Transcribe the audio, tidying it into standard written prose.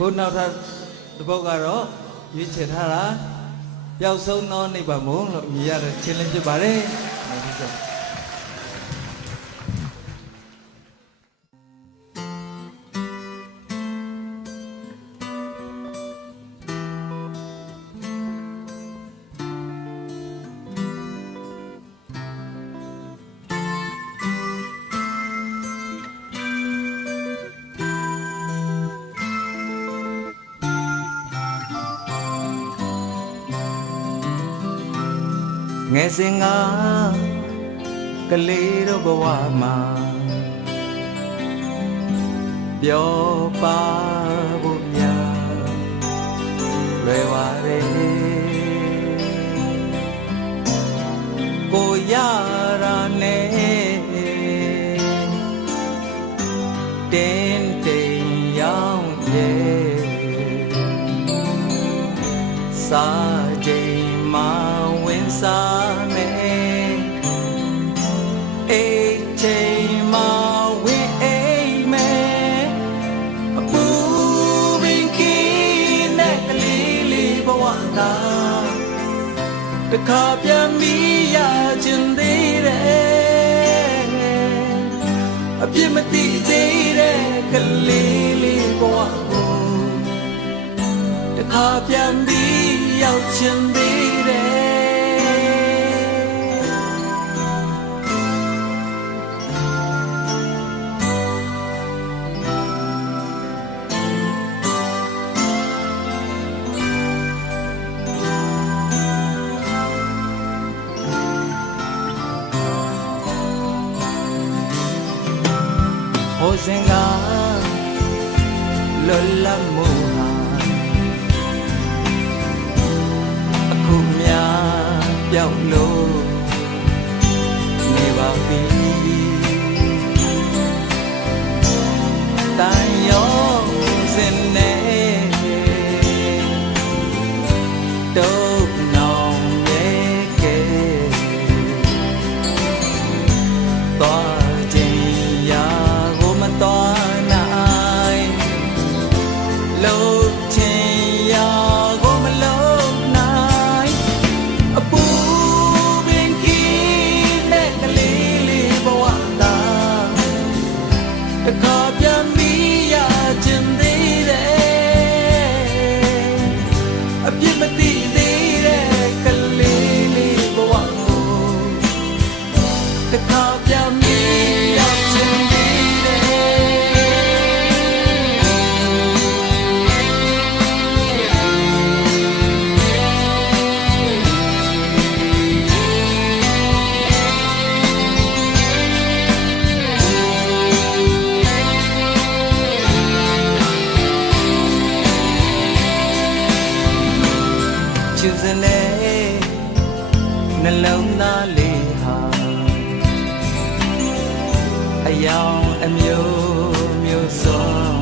ခုနောက်ထပ်တစ်ပုဒ်ကတော့ရွေးချယ်ထားတာပျောက်ဆုံးသောနိဗ္ဗာန်မို့လို့မြည်ရတဲ့ချင်းလင်းဖြစ်ပါတယ်ငယ်စဉ်ကကလေးတို့ဘဝမှာပျော်ပါဖို့များလွယ်ပါတယ်ကိုရတာနဲ့တင်းတိမ်ရောက်ရဲ့စားချိန်မှာဝင်စားမယ်အိတ်ချိန်မှာဝင်အိမ်မယ်အပူပင်ကင်းတဲ့ကလေးလေးဘဝသာတခါပြန်ပြီးရချင်သေးတယ်အပြစ်မသိသေးတဲ့ကလေးလေးဘဝကိုတခါပြန်ပြီးရောက်ချင်သေးတယ်ဟိုစင်ကလွတ်လပ်မှုဟာအခုများပြောက်လို့နေပါပြီတန်ရောစင်နေတော့နောင်ရဲ့ကဲသွားခြင်းရာသွားနိုင်လို့ချင်ရာကိုမလုံးနိုင်အပူပင်ကင်းတဲ့ကလေးလေးဘဝသာတခါပြန်ပြီးရချင်သေးတယ်အပြစ်မသိသေးတဲ့ကလေးလေးဘဝကိုတခါပြန်ပြီးရချင်ချူစနေနှလုံးသားလေးဟာအယောင်အမျိုးမျိုးစွာ